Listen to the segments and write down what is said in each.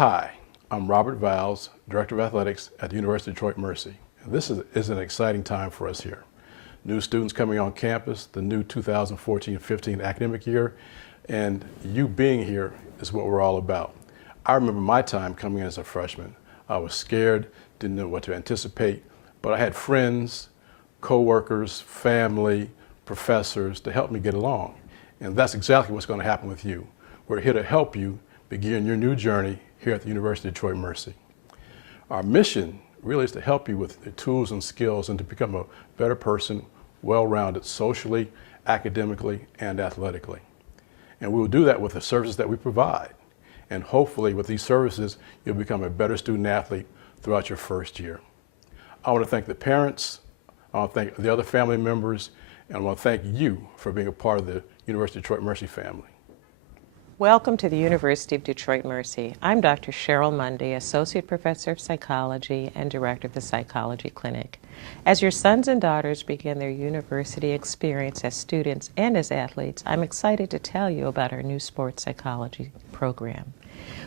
Hi, I'm Robert Viles, Director of Athletics at the University of Detroit Mercy. And this is an exciting time for us here. New students coming on campus, the new 2014-15 academic year, and you being here is what we're all about. I remember my time coming in as a freshman. I was scared, didn't know what to anticipate, but I had friends, co-workers, family, professors to help me get along. And that's exactly what's going to happen with you. We're here to help you begin your new journey here at the University of Detroit Mercy. Our mission really is to help you with the tools and skills and to become a better person, well-rounded socially, academically, and athletically. And we will do that with the services that we provide. And hopefully with these services, you'll become a better student athlete throughout your first year. I want to thank the parents, I want to thank the other family members, and I want to thank you for being a part of the University of Detroit Mercy family. Welcome to the University of Detroit Mercy. I'm Dr. Cheryl Mundy, Associate Professor of Psychology and Director of the Psychology Clinic. As your sons and daughters begin their university experience as students and as athletes, I'm excited to tell you about our new sports psychology program.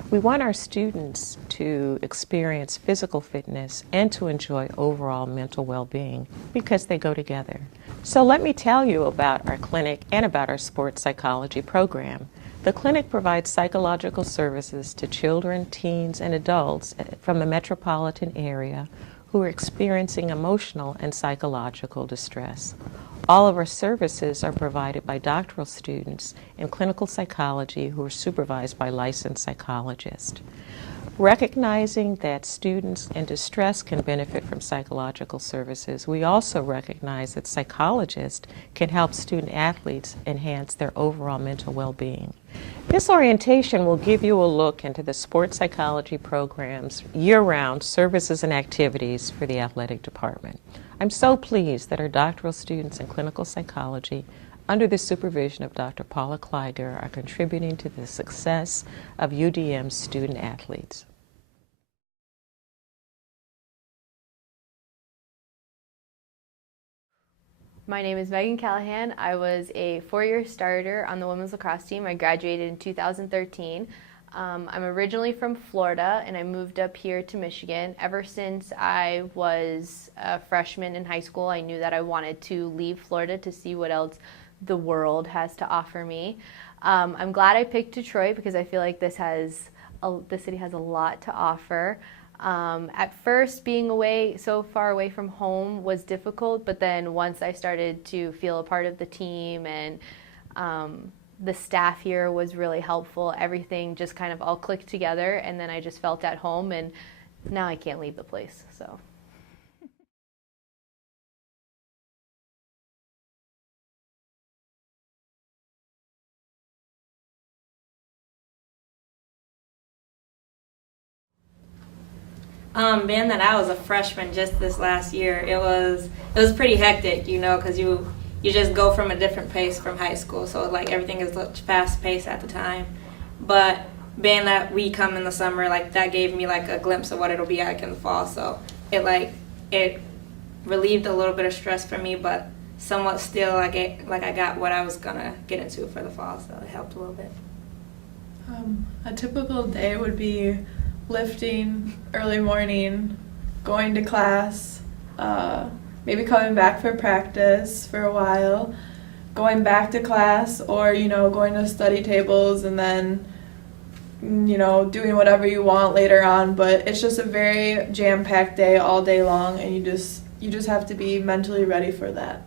We want our students to experience physical fitness and to enjoy overall mental well-being because they go together. So let me tell you about our clinic and about our sports psychology program. The clinic provides psychological services to children, teens, and adults from the metropolitan area who are experiencing emotional and psychological distress. All of our services are provided by doctoral students in clinical psychology who are supervised by licensed psychologists. Recognizing that students in distress can benefit from psychological services, we also recognize that psychologists can help student athletes enhance their overall mental well-being. This orientation will give you a look into the sports psychology program's year-round services and activities for the athletic department. I'm so pleased that our doctoral students in clinical psychology, under the supervision of Dr. Paula Kleiger, are contributing to the success of UDM's student athletes. My name is Megan Callahan. I was a four-year starter on the women's lacrosse team. I graduated in 2013. I'm originally from Florida, and I moved up here to Michigan. Ever since I was a freshman in high school, I knew that I wanted to leave Florida to see what else the world has to offer me. I'm glad I picked Detroit because I feel like this city has a lot to offer. At first, being so far away from home was difficult, but then once I started to feel a part of the team and the staff here was really helpful, everything just kind of all clicked together, and then I just felt at home, and now I can't leave the place. So. Being that I was a freshman just this last year, it was pretty hectic, because you just go from a different pace from high school, so like everything is fast paced at the time. But being that we come in the summer, that gave me a glimpse of what it'll be like in the fall. So it relieved a little bit of stress for me, but somewhat still I got what I was gonna get into for the fall, so it helped a little bit. A typical day would be lifting early morning, going to class, maybe coming back for practice for a while, going back to class, or going to study tables, and then doing whatever you want later on. But it's just a very jam-packed day all day long, and you just have to be mentally ready for that.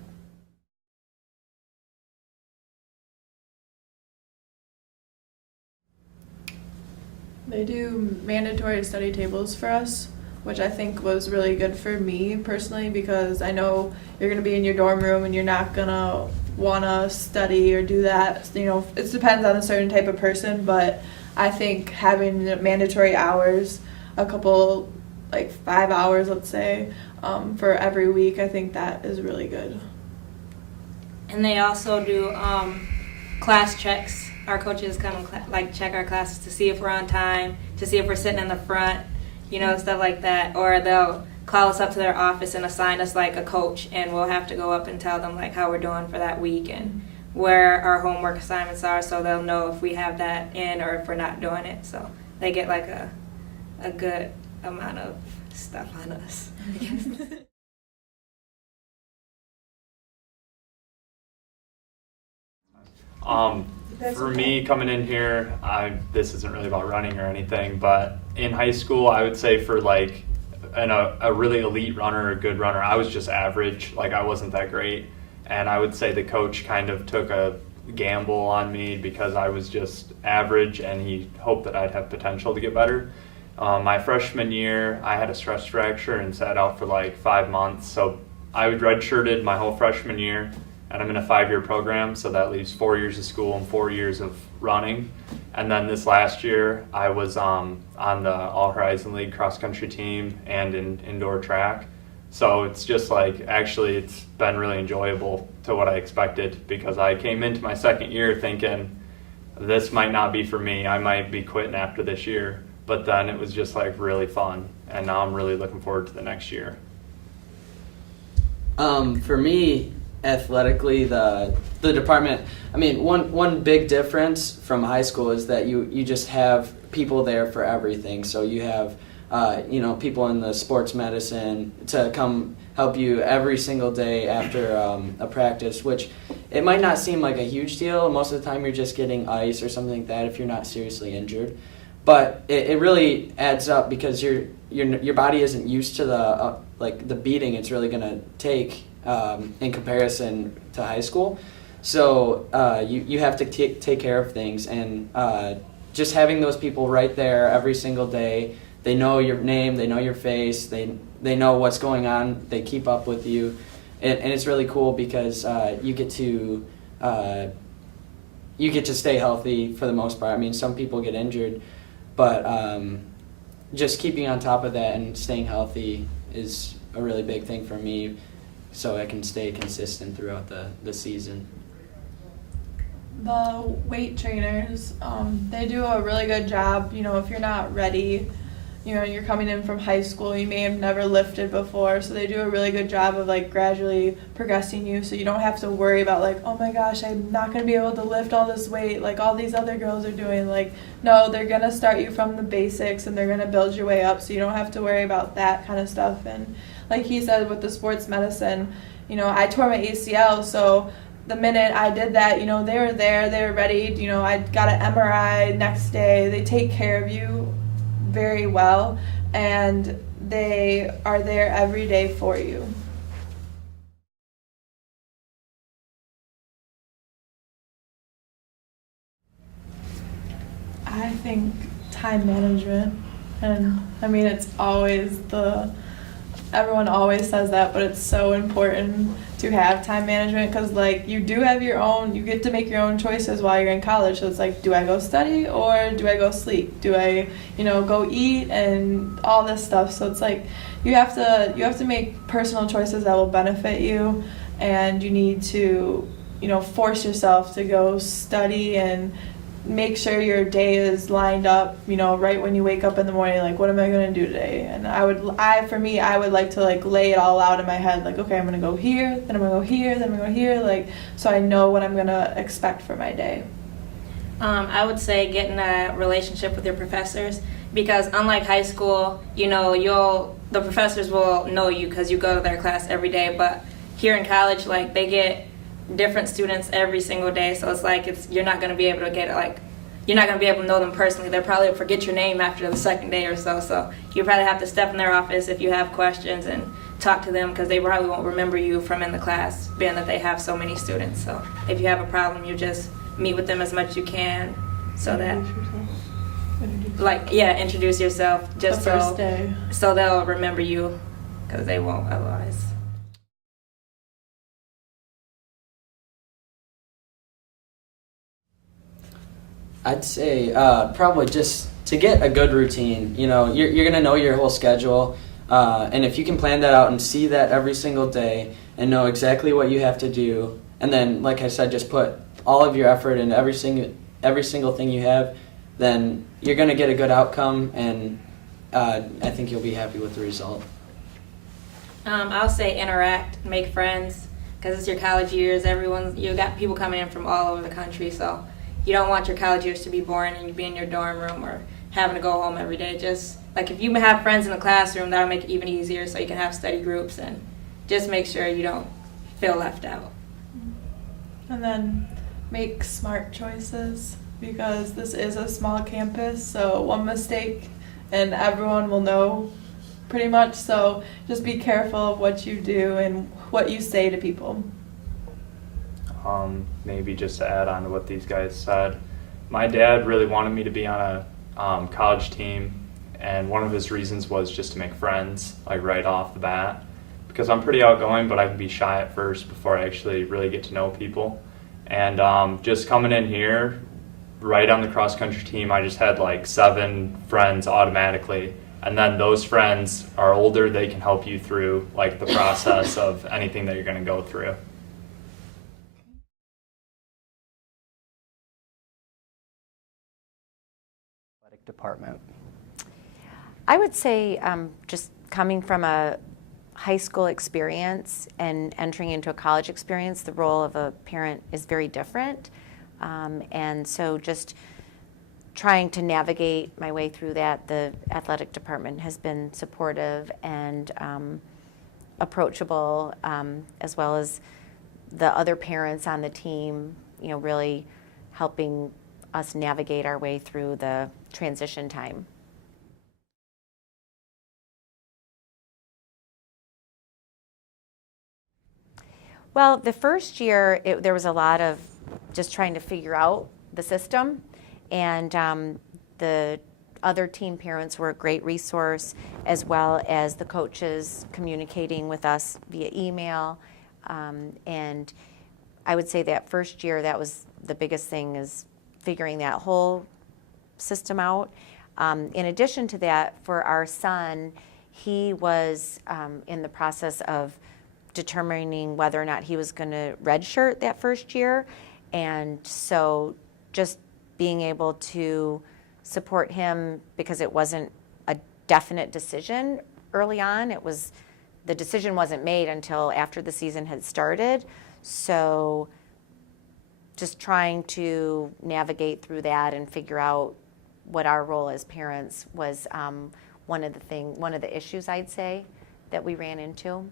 They do mandatory study tables for us, which I think was really good for me personally, because I know you're going to be in your dorm room and you're not going to want to study or do that. It depends on a certain type of person, but I think having mandatory hours, a couple, 5 hours, let's say, for every week, I think that is really good. And they also do class checks. Our coaches come and check our classes to see if we're on time, to see if we're sitting in the front, stuff like that. Or they'll call us up to their office and assign us a coach, and we'll have to go up and tell them how we're doing for that week and where our homework assignments are, so they'll know if we have that in or if we're not doing it. So they get a good amount of stuff on us, I guess. For me, coming in here, this isn't really about running or anything, but in high school, I would say for like a really elite runner, a good runner, I was just average. Like, I wasn't that great. And I would say the coach kind of took a gamble on me because I was just average, and he hoped that I'd have potential to get better. My freshman year, I had a stress fracture and sat out for like 5 months. So I redshirted my whole freshman year, and I'm in a 5-year program, so that leaves 4 years of school and 4 years of running. And then this last year, I was on the All Horizon League cross-country team and in indoor track. So it's just like, actually, it's been really enjoyable to what I expected, because I came into my second year thinking, this might not be for me. I might be quitting after this year. But then it was just like really fun, and now I'm really looking forward to the next year. For me, athletically, the department, I mean, one big difference from high school is that you just have people there for everything. So you have people in the sports medicine to come help you every single day after a practice, which it might not seem like a huge deal. Most of the time you're just getting ice or something like that if you're not seriously injured. But it really adds up, because your body isn't used to the beating it's really going to take in comparison to high school. So you have to take care of things, and just having those people right there every single day. They know your name, they know your face, they know what's going on, they keep up with you, and it's really cool because you get to stay healthy for the most part. I mean, some people get injured, but just keeping on top of that and staying healthy is a really big thing for me, so I can stay consistent throughout the season. The weight trainers, they do a really good job. If you're not ready, you're coming in from high school, you may have never lifted before, so they do a really good job of like gradually progressing you, so you don't have to worry about like, oh my gosh, I'm not going to be able to lift all this weight like all these other girls are doing. Like, no, they're going to start you from the basics, and they're going to build your way up, so you don't have to worry about that kind of stuff. And like he said, with the sports medicine, I tore my ACL, so the minute I did that, they were there, they were ready. I got an MRI next day. They take care of you very well, and they are there every day for you. I think time management, and I mean, it's always everyone always says that, but it's so important to have time management, because like you do have you get to make your own choices while you're in college. So it's like, do I go study or do I go sleep? Do I go eat and all this stuff? So it's like you have to make personal choices that will benefit you, and you need to force yourself to go study and make sure your day is lined up, right when you wake up in the morning, like, what am I going to do today? And I would like to like lay it all out in my head, like, okay, I'm going to go here, then I'm going to go here, then I'm going to go here, like, so I know what I'm going to expect for my day. I would say getting a relationship with your professors, because unlike high school, the professors will know you because you go to their class every day, but here in college, like, they get different students every single day, so it's like you're not going to be able to know them personally. They'll probably forget your name after the second day or so you probably have to step in their office if you have questions and talk to them, because they probably won't remember you from in the class, being that they have so many students. So if you have a problem, you just meet with them as much as you can, so that introduce yourself, just the first day, so they'll remember you, because they won't otherwise. I'd say probably just to get a good routine. You're going to know your whole schedule, and if you can plan that out and see that every single day and know exactly what you have to do, and then, like I said, just put all of your effort into every single thing you have, then you're going to get a good outcome, and I think you'll be happy with the result. I'll say interact, make friends, because it's your college years. You got people coming in from all over the country, so you don't want your college years to be boring and you be in your dorm room or having to go home every day. Just like if you have friends in the classroom, that'll make it even easier so you can have study groups and just make sure you don't feel left out. And then make smart choices, because this is a small campus, so one mistake and everyone will know pretty much. So just be careful of what you do and what you say to people. Maybe just to add on to what these guys said, my dad really wanted me to be on a college team, and one of his reasons was just to make friends, like right off the bat, because I'm pretty outgoing, but I can be shy at first before I actually really get to know people. And just coming in here, right on the cross-country team, I just had like 7 friends automatically. And then those friends are older, they can help you through like the process of anything that you're going to go through. Department. I would say just coming from a high school experience and entering into a college experience, the role of a parent is very different. And so just trying to navigate my way through that, the athletic department has been supportive and approachable, as well as the other parents on the team, you know, really helping us navigate our way through the transition time. Well, the first year, there was a lot of just trying to figure out the system, and the other team parents were a great resource, as well as the coaches communicating with us via email. And I would say that first year, that was the biggest thing, is figuring that whole system out. In addition to that, for our son, he was in the process of determining whether or not he was going to redshirt that first year. And so just being able to support him, because it wasn't a definite decision early on. The decision wasn't made until after the season had started. So just trying to navigate through that and figure out what our role as parents was one of the issues, I'd say, that we ran into.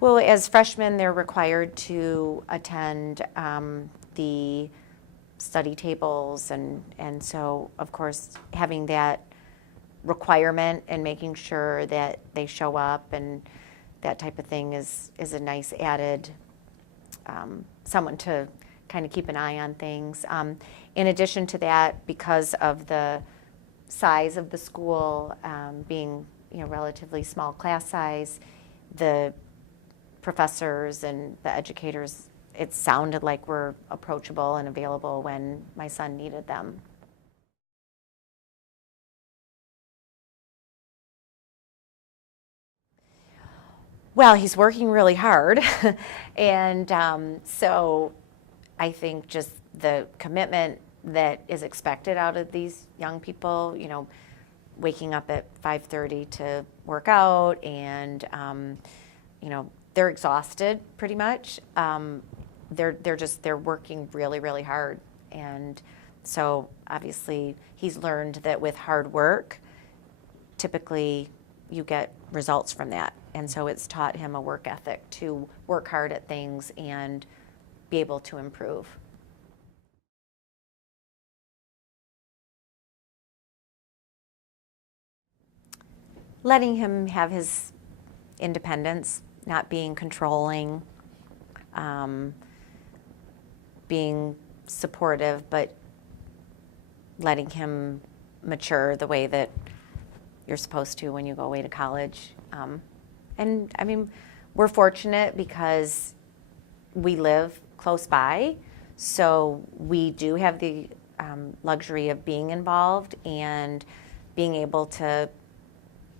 Well, as freshmen, they're required to attend the study tables, and so, of course, having that requirement and making sure that they show up and that type of thing is a nice added someone to kind of keep an eye on things. In addition to that, because of the size of the school being, you know, relatively small class size, the professors and the educators, it sounded like were approachable and available when my son needed them. Well, he's working really hard, and so I think just the commitment that is expected out of these young people, you know, waking up at 5:30 to work out, and you know, they're exhausted pretty much. They're working really, really hard, and so obviously he's learned that with hard work, typically you get results from that. And so it's taught him a work ethic to work hard at things and be able to improve. Letting him have his independence, not being controlling, being supportive, but letting him mature the way that you're supposed to when you go away to college. And I mean, we're fortunate because we live close by, so we do have the luxury of being involved and being able to,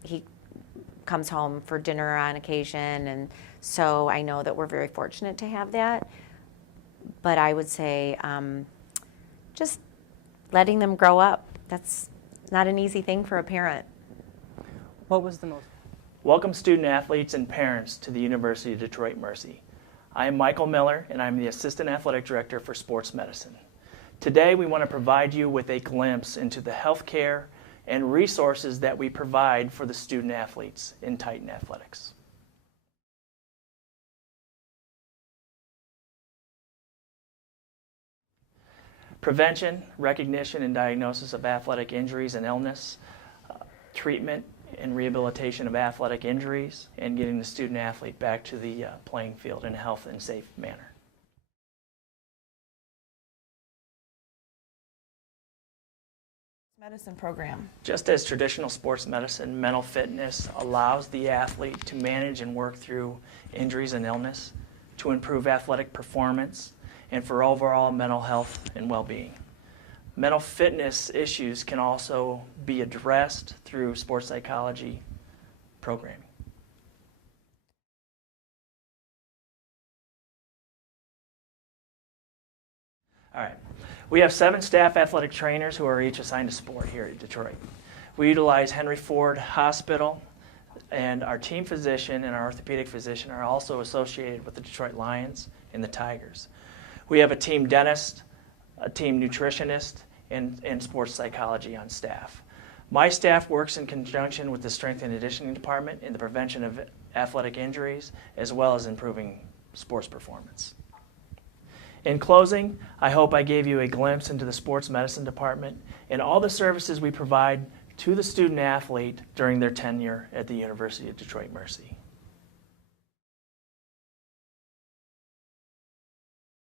he comes home for dinner on occasion, and so I know that we're very fortunate to have that. But I would say just letting them grow up, that's not an easy thing for a parent. What was the most Welcome student athletes and parents to the University of Detroit Mercy. I am Michael Miller, and I'm the Assistant Athletic Director for Sports Medicine. Today, we want to provide you with a glimpse into the healthcare and resources that we provide for the student athletes in Titan Athletics. Prevention, recognition, and diagnosis of athletic injuries and illness, treatment and rehabilitation of athletic injuries, and getting the student athlete back to the playing field in a healthy and safe manner. Medicine program. Just as traditional sports medicine, mental fitness allows the athlete to manage and work through injuries and illness, to improve athletic performance, and for overall mental health and well-being. Mental fitness issues can also be addressed through sports psychology programming. All right. We have 7 staff athletic trainers who are each assigned a sport here at Detroit. We utilize Henry Ford Hospital, and our team physician and our orthopedic physician are also associated with the Detroit Lions and the Tigers. We have a team dentist, a team nutritionist, and sports psychology on staff. My staff works in conjunction with the strength and conditioning department in the prevention of athletic injuries, as well as improving sports performance. In closing, I hope I gave you a glimpse into the sports medicine department and all the services we provide to the student athlete during their tenure at the University of Detroit Mercy.